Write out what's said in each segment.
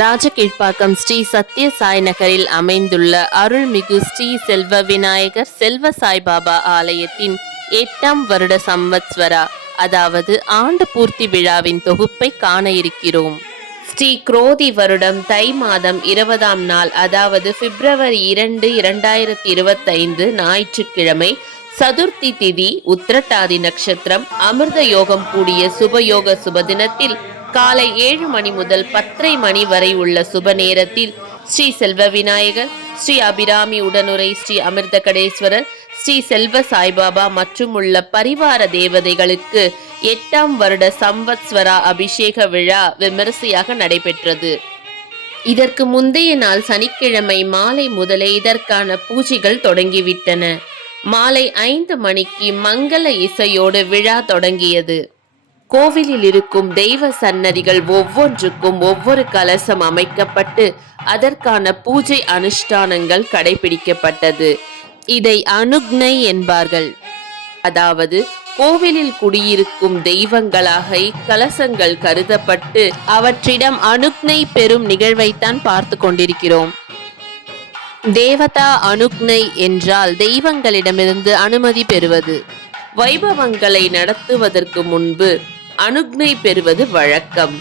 ராஜகீழ்ப்பாக்கம் ஸ்ரீ சத்ய சாய் நகரில் அமைந்துள்ள அருள்மிகு ஸ்ரீ செல்வ விநாயகர் செல்வ சாய்பாபா ஆலயத்தின் 8ஆம் வருட சம்வத்ஸ்வரா அதாவது ஆண்டு பூர்த்தி விழாவின் தொகுப்பை காண இருக்கிறோம். ஸ்ரீ குரோதி வருடம் தை மாதம் 20ஆம் நாள் அதாவது பிப்ரவரி 2, 2025 ஞாயிற்றுக்கிழமை சதுர்த்தி திதி உத்திரட்டாதி நட்சத்திரம் அமிர்த யோகம் கூடிய சுபயோக சுபதினத்தில் காலை 7 மணி முதல் 10:30 மணி வரை உள்ள சுப நேரத்தில் ஸ்ரீ செல்வ விநாயகர், ஸ்ரீ அபிராமி உடனுரை ஸ்ரீ அமிர்த கடேஸ்வரர், ஸ்ரீ செல்வ சாய்பாபா மற்றும் உள்ள பரிவார தேவதைகளுக்கு 8ஆம் வருட சம்வத்ஸ்வரா அபிஷேக விழா விமரிசையாக நடைபெற்றது. இதற்கு முந்தைய நாள் சனிக்கிழமை மாலை முதலே இதற்கான பூஜைகள் தொடங்கிவிட்டன. மாலை 5 மணிக்கு மங்கள இசையோடு விழா தொடங்கியது. கோவிலில் இருக்கும் தெய்வ சன்னதிகள் ஒவ்வொன்றுக்கும் ஒவ்வொரு கலசம் அமைக்கப்பட்டு அதற்கான பூஜை அனுஷ்டானங்கள் கடைபிடிக்கப்பட்டது. இதை அனுக்னை என்பார்கள். அதாவது கோவிலில் குடியிருக்கும் தெய்வங்களாக இக்கலசங்கள் கருதப்பட்டு அவற்றிடம் அனுக்னை பெறும் நிகழ்வைத்தான் பார்த்து கொண்டிருக்கிறோம். தேவதா அனுக்னை என்றால் தெய்வங்களிடமிருந்து அனுமதி பெறுவது. வைபவங்களை நடத்துவதற்கு முன்பு அனுக்னை பெறுவது வழக்கம்.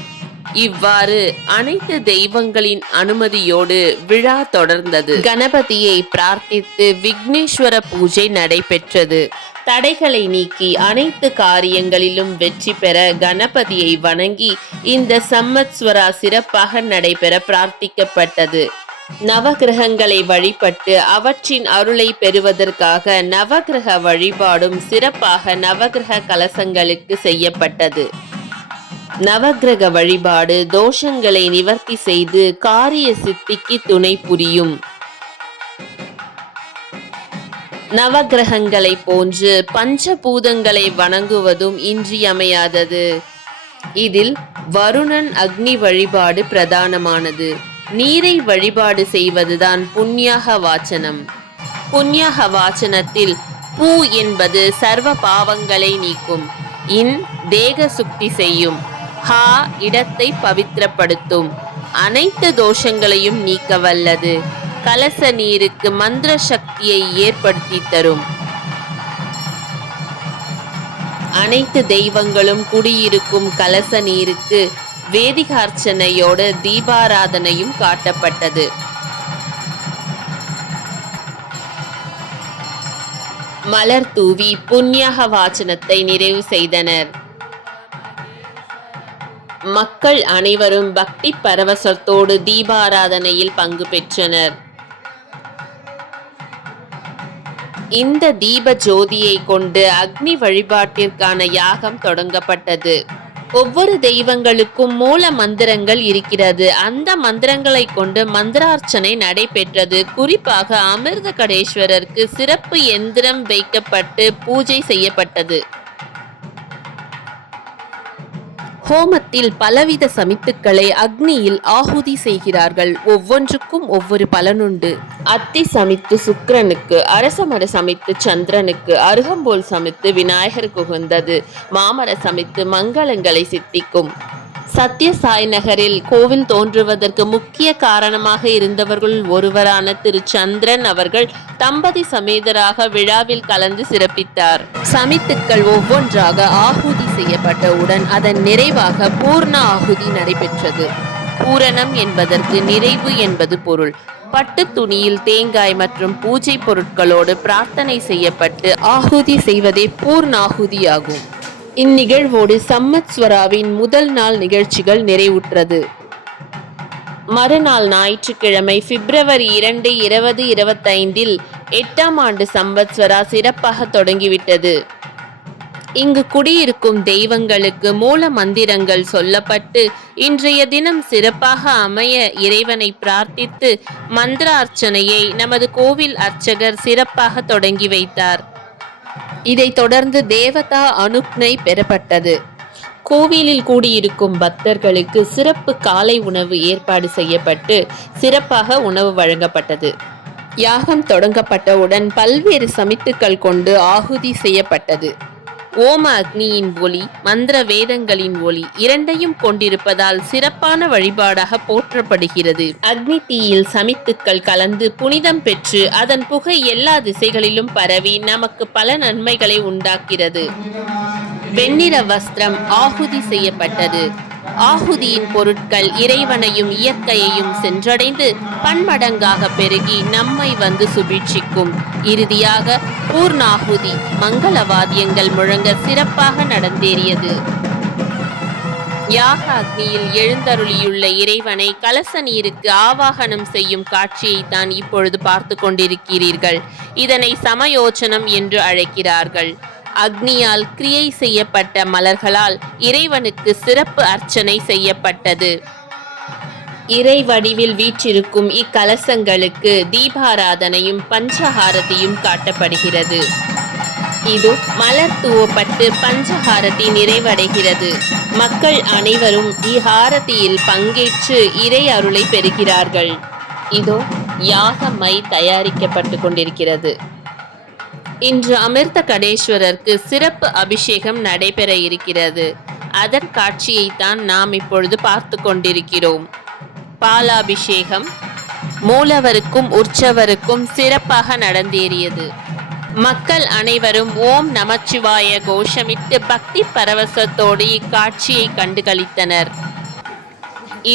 இவ்வாறு அனைத்து தெய்வங்களின் அனுமதியோடு விழா தொடர்ந்தது. கணபதியை பிரார்த்தித்து விக்னேஸ்வர பூஜை நடைபெற்றது. தடைகளை நீக்கி அனைத்து காரியங்களிலும் வெற்றி பெற கணபதியை வணங்கி இந்த சம்வத்ஸ்வரா சிறப்பாக நடைபெற பிரார்த்திக்கப்பட்டது. நவகிரகங்களை வழிபட்டு அவற்றின் அருளை பெறுவதற்காக நவகிரக வழிபாடும் சிறப்பாக நவகிரக கலசங்களுக்கு செய்யப்பட்டது. நவகிரக வழிபாடு தோஷங்களை நிவர்த்தி செய்து காரிய சித்திக்கு துணை புரியும். நவகிரகங்களை போன்று பஞ்சபூதங்களை வணங்குவதும் இன்றியமையாதது. இதில் வருணன் அக்னி வழிபாடு பிரதானமானது. நீரை வழிபாடு செய்வதுதான் புண்ணியாக வாசனம். புண்ணியாக வாசனத்தில் பூ என்பது சர்வ பாவங்களை நீக்கும். இன் தேக சுக்தி செய்யும். ஹா இடத்தை பவித்திரப்படுத்தும். அனைத்து தோஷங்களையும் நீக்க வல்லது. கலச நீருக்கு மந்திர சக்தியை ஏற்படுத்தி தரும். அனைத்து தெய்வங்களும் குடியிருக்கும் கலச நீருக்கு வேதிகார்ச்சனையோடு தீபாராதனையும் காட்டப்பட்டது. மலர் தூவி புண்ணியாக வாசனத்தை நிறைவு செய்தனர். மக்கள் அனைவரும் பக்தி பரவசத்தோடு தீபாராதனையில் பங்கு பெற்றனர். இந்த தீப ஜோதியை கொண்டு அக்னி வழிபாட்டிற்கான யாகம் தொடங்கப்பட்டது. ஒவ்வொரு தெய்வங்களுக்கும் மூல மந்திரங்கள் இருக்கிறது. அந்த மந்திரங்களை கொண்டு மந்திரார்ச்சனை நடைபெற்றது. குறிப்பாக அமிர்த கடேஸ்வரருக்கு சிறப்பு எந்திரம் வைக்கப்பட்டு பூஜை செய்யப்பட்டது. ஹோமத்தில் பலவித சமித்துக்களை அக்னியில் ஆಹುதி செய்கிறார்கள். ஒவ்வொன்றுக்கும் ஒவ்வொரு பலனுண்டு. அத்தி சமித்து சுக்கிரனுக்கு, அரசமர சமித்து சந்திரனுக்கு, அருகம்போல் சமித்து விநாயகருக்கு உகந்தது. மாமர சமித்து மங்களங்களை சித்திக்கும். சத்ய சாய் நகரில் கோவில் தோன்றுவதற்கு முக்கிய காரணமாக இருந்தவர்கள் ஒருவரான திரு சந்திரன் அவர்கள் தம்பதி சமேதராக விழாவில் கலந்து சிறப்பித்தார். சமித்துக்கள் ஒவ்வொன்றாக ஆಹುதி செய்யப்பட்டவுடன் அதன் நிறைவாக பூர்ண ஆಹುதி நடைபெற்றது. பூரணம் என்பதற்கு நிறைவு என்பது பொருள். பட்டு துணியில் தேங்காய் மற்றும் பூஜை பொருட்களோடு பிரார்த்தனை செய்யப்பட்டு ஆಹುதி செய்வதே பூர்ணாಹುதியாகும். இந்நிகழ்வோடு சம்வத்ஸ்வராவின் முதல் நாள் நிகழ்ச்சிகள் நிறைவுற்றது. மறுநாள் ஞாயிற்றுக்கிழமை பிப்ரவரி 2, 2025 8ஆம் ஆண்டு சம்வத்ஸ்வரா சிறப்பாக தொடங்கிவிட்டது. இங்கு குடியிருக்கும் தெய்வங்களுக்கு மூல மந்திரங்கள் சொல்லப்பட்டு இன்றைய தினம் சிறப்பாக அமைய இறைவனை பிரார்த்தித்து மந்திரார்ச்சனையை நமது கோவில் அர்ச்சகர் சிறப்பாக தொடங்கி வைத்தார். இதைத் தொடர்ந்து தேவதா அனுக்னை பெறப்பட்டது. கோவிலில் கூடியிருக்கும் பக்தர்களுக்கு சிறப்பு காலை உணவு ஏற்பாடு செய்யப்பட்டு சிறப்பாக உணவு வழங்கப்பட்டது. யாகம் தொடங்கப்பட்டவுடன் பல்வேறு சமித்துக்கள் கொண்டு ஆಹುதி செய்யப்பட்டது. ஓம அக்னியின் ஒளி, மந்திர வேதங்களின் ஒளி இரண்டையும் கொண்டிருப்பதால் சிறப்பான வழிபாடாக போற்றப்படுகிறது. அக்னி தீயில் சமித்துக்கள் கலந்து புனிதம் பெற்று அதன் புகை எல்லா திசைகளிலும் பரவி நமக்கு பல நன்மைகளை உண்டாக்கிறது. வெண்ணிற வஸ்திரம் ஆகுதி செய்யப்பட்டது. ஆகுதியின் பொருட்கள் இறைவனையும் இயற்கையையும் சென்றடைந்து பன்மடங்காக பெருகி நம்மை வந்து சுபிட்சிக்கும். இறுதியாக பூர்ணாகுதி மங்கள வாத்தியங்கள் முழங்க சிறப்பாக நடந்தேறியது. யாக அக்னியில் எழுந்தருளியுள்ள இறைவனை கலச நீருக்கு ஆவாகனம் செய்யும் காட்சியை தான் இப்பொழுது பார்த்து கொண்டிருக்கிறீர்கள். இதனை சமயோச்சனம் என்று அழைக்கிறார்கள். அக்னியால் கிரியை செய்யப்பட்ட மலர்களால் இறைவனுக்கு சிறப்பு அர்ச்சனை செய்யப்பட்டது. இறை வடிவில் வீற்றிருக்கும் இக்கலசங்களுக்கு தீபாராதனையும் பஞ்சஹாரதியும் காட்டப்படுகிறது. இது மலர் தூவப்பட்டு பஞ்சஹாரதி நிறைவடைகிறது. மக்கள் அனைவரும் இஹாரதியில் பங்கேற்று இறை அருளை பெறுகிறார்கள். இதோ யாகமை தயாரிக்கப்பட்டு கொண்டிருக்கிறது. இன்று அமிர்த கடேஸ்வரருக்கு சிறப்பு அபிஷேகம் நடைபெற இருக்கிறது. அதன் காட்சியைத்தான் நாம் இப்பொழுது பார்த்து கொண்டிருக்கிறோம். பாலாபிஷேகம் மூலவருக்கும் உற்சவருக்கும் சிறப்பாக நடந்தேறியது. மக்கள் அனைவரும் ஓம் நமச்சிவாய கோஷமிட்டு பக்தி பரவசத்தோடு இக்காட்சியை கண்டுகளித்தனர்.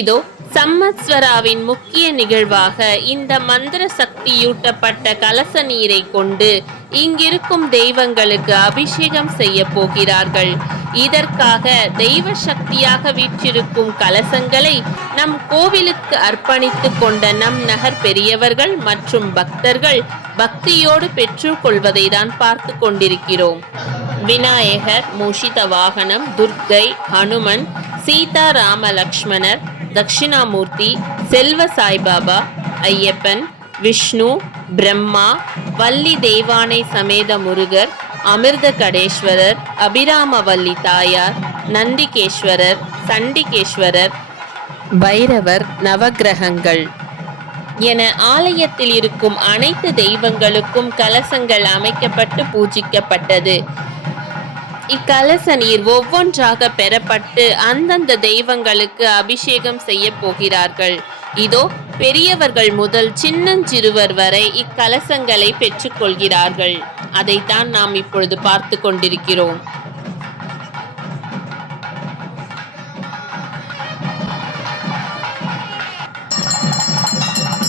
இதோ சம்மத்ஸ்வராவின் முக்கிய நிகழ்வாக இந்த மந்திர சக்தியூட்டப்பட்ட கலச நீரை கொண்டு இங்கிருக்கும் தெய்வங்களுக்கு அபிஷேகம் செய்ய போகிறார்கள். இதற்காக தெய்வ சக்தியாக வீற்றிருக்கும் கலசங்களை நம் கோவிலுக்கு அர்ப்பணித்து கொண்ட நம் நகர் பெரியவர்கள் மற்றும் பக்தர்கள் பக்தியோடு பெற்றுக்கொள்வதை தான் பார்த்து கொண்டிருக்கிறோம். விநாயகர், மூஷித வாகனம், துர்க்கை, ஹனுமன், சீதா ராம லக்ஷ்மணர், தட்சிணாமூர்த்தி, செல்வ சாய்பாபா, ஐயப்பன், விஷ்ணு, பிரம்மா, வள்ளி தெய்வானை சமேத முருகர், அமிர்த கடேஸ்வரர், அபிராமவல்லி தாயார், நந்திகேஸ்வரர், சண்டிகேஸ்வரர், பைரவர், நவக்கிரகங்கள் என ஆலயத்தில் இருக்கும் அனைத்து தெய்வங்களுக்கும் கலசங்கள் அமைக்கப்பட்டு பூஜிக்கப்பட்டது. இக்கலச நீர் ஒவ்வொன்றாக பெறப்பட்டு அந்தந்த தெய்வங்களுக்கு அபிஷேகம் செய்ய போகிறார்கள். இதோ பெரியவர்கள் முதல் சின்னஞ்சிறுவர் வரை இக்கலசங்களை பெற்றுக்கொள்கிறார்கள். அதைத்தான் நாம் இப்பொழுது பார்த்து கொண்டிருக்கிறோம்.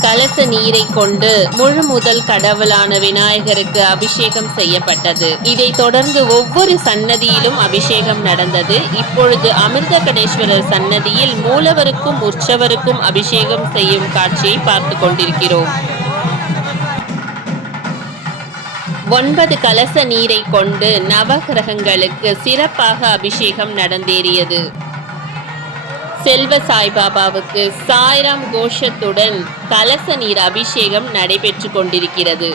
கலச நீரை கொண்டு முழு முதல் கடவுளான விநாயகருக்கு அபிஷேகம் செய்யப்பட்டது. இதை தொடர்ந்து ஒவ்வொரு சன்னதியிலும் அபிஷேகம் நடந்தது. இப்பொழுது அமிர்த கடேஸ்வரர் சன்னதியில் மூலவருக்கும் உற்சவருக்கும் அபிஷேகம் செய்யும் காட்சியை பார்த்து கொண்டிருக்கிறோம். 9 கலச நீரை கொண்டு நவகிரகங்களுக்கு சிறப்பாக அபிஷேகம் நடந்தேறியது. செல்வ சாய்பாபாவுக்கு சாய்ராம் கோஷத்துடன் கலச நீர் அபிஷேகம் நடைபெற்று கொண்டிருக்கிறது.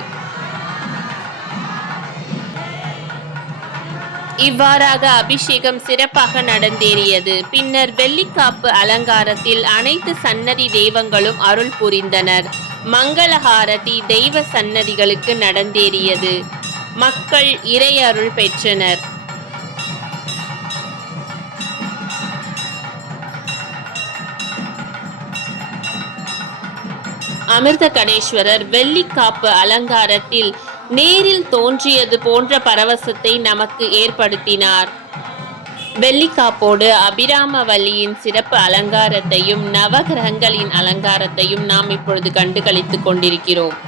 இவ்வாறாக அபிஷேகம் சிறப்பாக நடந்தேறியது. பின்னர் வெள்ளிக்காப்பு அலங்காரத்தில் அனைத்து சன்னதி தெய்வங்களும் அருள் புரிந்தனர். மங்களஹாரதி தெய்வ சன்னதிகளுக்கு நடந்தேறியது. மக்கள் இறை அருள் பெற்றனர். அமிர்த கடேஸ்வரர் வெள்ளிக்காப்பு அலங்காரத்தில் நேரில் தோன்றியது போன்ற பரவசத்தை நமக்கு ஏற்படுத்தினார். வெள்ளிக்காப்போடு அபிராமவல்லியின் சிறப்பு அலங்காரத்தையும் நவகிரகங்களின் அலங்காரத்தையும் நாம் இப்பொழுது கண்டு களித்துக் கொண்டிருக்கிறோம்.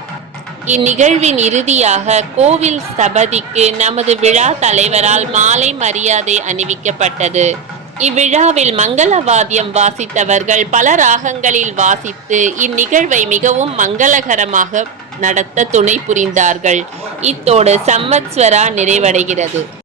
இந்நிகழ்வின் இறுதியாக கோவில் ஸ்தபதிக்கு நமது விழா தலைவரால் மாலை மரியாதை அணிவிக்கப்பட்டது. இவ்விழாவில் மங்களவாத்தியம் வாசித்தவர்கள் பல ராகங்களில் வாசித்து இந்நிகழ்வை மிகவும் மங்களகரமாக நடத்த துணை புரிந்தார்கள். இத்தோடு சம்மத்ஸ்வரா நிறைவடைகிறது.